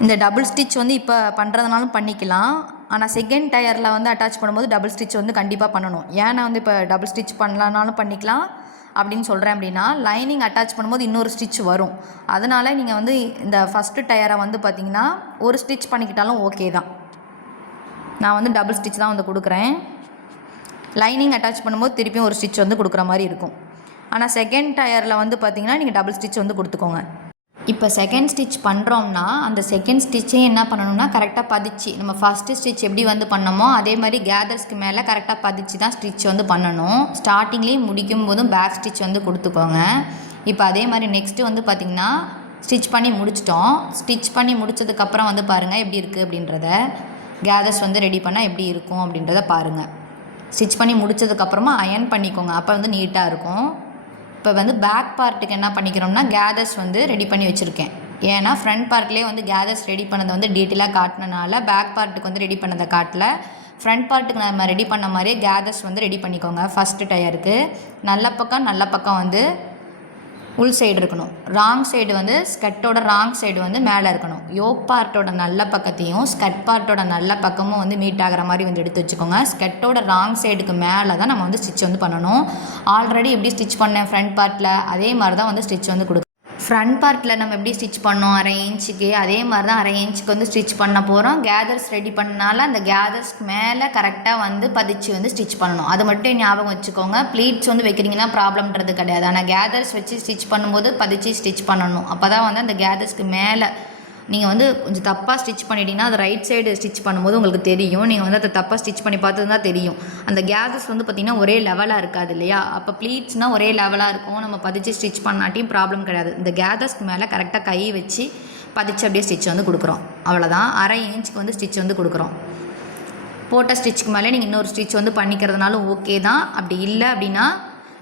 இந்த டபுள் ஸ்டிச் வந்து இப்போ பண்ணுறதுனாலும் பண்ணிக்கலாம். ஆனால் செகண்ட் டயரில் வந்து அட்டாச் பண்ணும்போது டபுள் ஸ்டிச் வந்து கண்டிப்பாக பண்ணணும். ஏன்னா வந்து இப்போ டபுள் ஸ்டிச் பண்ணலான்னாலும் பண்ணிக்கலாம் அப்படின்னு சொல்கிறேன். அப்படின்னா லைனிங் அட்டாச் பண்ணும்போது இன்னொரு ஸ்டிச் வரும். அதனால் நீங்கள் வந்து இந்த ஃபஸ்ட்டு டயரை வந்து பார்த்திங்கன்னா ஒரு ஸ்டிச் பண்ணிக்கிட்டாலும் ஓகே தான். நான் வந்து டபுள் ஸ்டிச் தான் வந்து கொடுக்குறேன். லைனிங் அட்டாச் பண்ணும்போது திருப்பியும் ஒரு ஸ்டிச் வந்து கொடுக்குற மாதிரி இருக்கும். ஆனால் செகண்ட் டயரில் வந்து பார்த்திங்கன்னா நீங்கள் டபுள் ஸ்டிச் வந்து கொடுத்துக்கோங்க. இப்போ செகண்ட் ஸ்டிச் பண்ணுறோம்னா அந்த செகண்ட் ஸ்டிச்சே என்ன பண்ணணும்னா கரெக்டாக பதிச்சு நம்ம ஃபஸ்ட்டு ஸ்டிச் எப்படி வந்து பண்ணோமோ அதே மாதிரி கேதர்ஸ்க்கு மேலே கரெக்டாக பதிச்சு தான் ஸ்டிச் வந்து பண்ணணும். ஸ்டார்டிங்லேயும் முடிக்கும் போதும் பேக் ஸ்டிச் வந்து கொடுத்துக்கோங்க. இப்போ அதே மாதிரி நெக்ஸ்ட்டு வந்து பார்த்திங்கன்னா ஸ்டிச் பண்ணி முடிச்சிட்டோம். ஸ்டிச் பண்ணி முடித்ததுக்கப்புறம் வந்து பாருங்கள் எப்படி இருக்குது அப்படின்றத, கேதர்ஸ் வந்து ரெடி பண்ணால் எப்படி இருக்கும் அப்படின்றத பாருங்கள். ஸ்டிச் பண்ணி முடித்ததுக்கப்புறமா அயர்ன் பண்ணிக்கோங்க, அப்போ வந்து நீட்டாக இருக்கும். இப்போ வந்து பேக் பார்ட்டுக்கு என்ன பண்ணிக்கிறோம்னா கேதர்ஸ் வந்து ரெடி பண்ணி வச்சுருக்கேன். ஏன்னா ஃப்ரண்ட் பார்ட்லேயே வந்து கேதர்ஸ் ரெடி பண்ணதை வந்து டீட்டெயிலாக காட்டினனால பேக் பார்ட்டுக்கு வந்து ரெடி பண்ணதை காட்டல. ஃப்ரண்ட் பார்ட்டுக்கு நம்ம ரெடி பண்ண மாதிரியே கேதர்ஸ் வந்து ரெடி பண்ணிக்கோங்க. ஃபஸ்ட்டு டயருக்கு நல்ல பக்கம் வந்து உள் சைடு இருக்கணும். ராங் சைடு வந்து ஸ்கர்ட்டோட ராங் சைடு வந்து மேலே இருக்கணும். யோக் பார்ட்டோட நல்ல பக்கத்தையும் ஸ்கர்ட் பார்ட்டோட நல்ல பக்கமும் வந்து மீட் ஆகிற மாதிரி வந்து எடுத்து வச்சுக்கோங்க. ஸ்கர்ட்டோட ராங் சைடுக்கு மேலே தான் நம்ம வந்து ஸ்டிச் வந்து பண்ணணும். ஆல்ரெடி எப்படி ஸ்டிச் பண்ணேன் ஃப்ரண்ட் பார்ட்டில் அதே மாதிரி தான் வந்து ஸ்டிச் வந்து கொடுக்கும். ஃப்ரண்ட் பார்ட்டில் நம்ம எப்படி ஸ்டிச் பண்ணோம் 1/2 inchக்கு அதே மாதிரி தான் 1/2 inchக்கு வந்து ஸ்டிச் பண்ண போகிறோம். கேதர்ஸ் ரெடி பண்ணனால அந்த கேதர்ஸ்க்கு மேலே கரெக்டாக வந்து பதிச்சு வந்து ஸ்டிச் பண்ணணும். அது மட்டும் ஞாபகம் வச்சுக்கோங்க. ப்ளீட்ஸ் வந்து வைக்கிறீங்கன்னா ப்ராப்ளம்ன்றது கிடையாது. ஆனால் கேதர்ஸ் வச்சு ஸ்டிச் பண்ணும்போது பதிச்சு ஸ்டிச் பண்ணணும். அப்போ தான் வந்து அந்த கேதர்ஸ்க்கு மேலே நீங்கள் வந்து கொஞ்சம் தப்பாக ஸ்டிச் பண்ணிட்டீங்கன்னா அது ரைட் சைடு ஸ்டிச் பண்ணும்போது உங்களுக்கு தெரியும். நீங்கள் வந்து அதை தப்பாக ஸ்டிச் பண்ணி பார்த்தது தான் தெரியும். அந்த கேதர்ஸ் வந்து பார்த்திங்கன்னா ஒரே லெவலாக இருக்காது இல்லையா. அப்போ ப்ளீட்ஸ்னால் ஒரே லெவலாக இருக்கும். நம்ம பதிச்சு ஸ்டிச் பண்ணாட்டியும் ப்ராப்ளம் கிடையாது. இந்த கேதர்ஸ்க்கு மேலே கரெக்டாக கை வச்சு பதிச்சு அப்படியே ஸ்டிச் வந்து கொடுக்குறோம். அவ்வளோதான். 1/2 inchக்கு வந்து ஸ்டிச் வந்து கொடுக்குறோம். போட்ட ஸ்டிச்சுக்கு மேலே நீங்கள் இன்னொரு ஸ்டிச் வந்து பண்ணிக்கிறதுனாலும் ஓகே தான். அப்படி இல்லை அப்படின்னா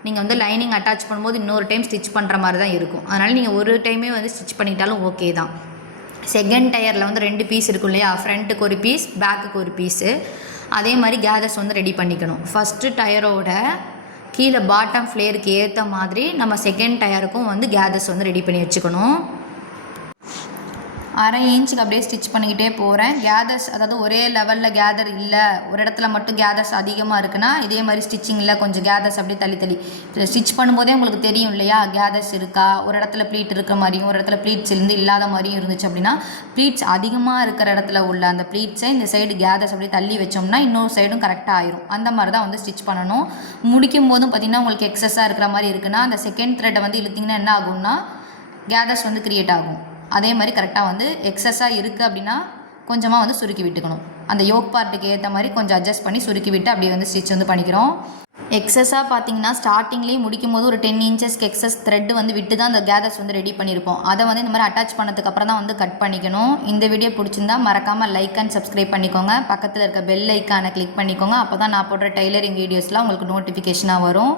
நீங்கள் வந்து லைனிங் அட்டாச் பண்ணும்போது இன்னொரு டைம் ஸ்டிச் பண்ணுற மாதிரி தான் இருக்கும். அதனால் நீங்கள் ஒரு டைமே வந்து ஸ்டிச் பண்ணிட்டாலும் ஓகே தான். செகண்ட் டயரில் வந்து 2 பீஸ் இருக்கும் இல்லையா, ஃப்ரண்ட்டுக்கு ஒரு பீஸ் பேக்குக்கு ஒரு பீஸு. அதே மாதிரி கேதர்ஸ் வந்து ரெடி பண்ணிக்கணும். ஃபஸ்ட்டு டயரோட கீழே பாட்டம் ஃப்ளேருக்கு ஏற்ற மாதிரி நம்ம செகண்ட் டயருக்கும் வந்து கேதர்ஸ் வந்து ரெடி பண்ணி வச்சுக்கணும். 1/2 இன்ச்சுக்கு அப்படியே ஸ்டிச் பண்ணிக்கிட்டே போகிறேன். கேதர்ஸ் அதாவது ஒரே லெவலில் கேதர் இல்லை, ஒரு இடத்துல மட்டும் கேதர்ஸ் அதிகமாக இருக்குன்னா இதே மாதிரி ஸ்டிச்சிங்கில் கொஞ்சம் கேதர்ஸ் அப்படியே தள்ளி தள்ளி ஸ்டிச் பண்ணும்போதே உங்களுக்கு தெரியும் இல்லையா, கேதர்ஸ் இருக்கா, ஒரு இடத்துல ப்ளீட் இருக்கிற மாதிரியும் ஒரு இடத்துல ப்ளீட்ஸ் இல்லாத மாதிரியும் இருந்துச்சு அப்படின்னா ப்ளீட்ஸ் அதிகமாக இருக்கிற இடத்துல உள்ள அந்த ப்ளீட்ஸை இந்த சைடு கேதர்ஸ் அப்படியே தள்ளி வச்சோம்னா இன்னொரு சைடும் கரெக்டாக ஆயிரும். அந்த மாதிரி தான் வந்து ஸ்டிச் பண்ணணும். முடிக்கும் போதும் பார்த்திங்கன்னா உங்களுக்கு எக்ஸஸாக இருக்கிற மாதிரி இருக்குன்னா அந்த செகண்ட் த்ரெட்டை வந்து இழுத்திங்கன்னா என்ன ஆகும்னா கேதர்ஸ் வந்து க்ரியேட் ஆகும். அதே மாதிரி கரெக்டாக வந்து எக்ஸஸாக இருக்குது அப்படின்னா கொஞ்சமாக வந்து சுருக்கி விட்டுக்கணும். அந்த யோக் பார்ட்டுக்கு ஏற்ற மாதிரி கொஞ்சம் அட்ஜஸ்ட் பண்ணி சுருக்கி விட்டு அப்படியே வந்து ஸ்டிச் வந்து பண்ணிக்கிறோம். எக்ஸஸாக பார்த்தீங்கன்னா ஸ்டார்டிங்லேயே முடிக்கும் போது ஒரு 10 இன்ச்சஸ்க்கு எக்ஸஸ் த்ரெட் வந்து விட்டு தான் அந்த கேதர்ஸ் வந்து ரெடி பண்ணியிருப்போம். அதை வந்து இந்த மாதிரி அட்டாச் பண்ணதுக்கு அப்புறம் தான் வந்து கட் பண்ணிக்கணும். இந்த வீடியோ பிடிச்சிருந்தா மறக்காமல் லைக் அண்ட் சப்ஸ்கிரைப் பண்ணிக்கோங்க. பக்கத்தில் இருக்க பெல் ஐக்கானை கிளிக் பண்ணிக்கோங்க. அப்போ தான் நான் போடுற டெய்லரிங் வீடியோஸ்லாம் உங்களுக்கு நோட்டிஃபிகேஷனாக வரும்.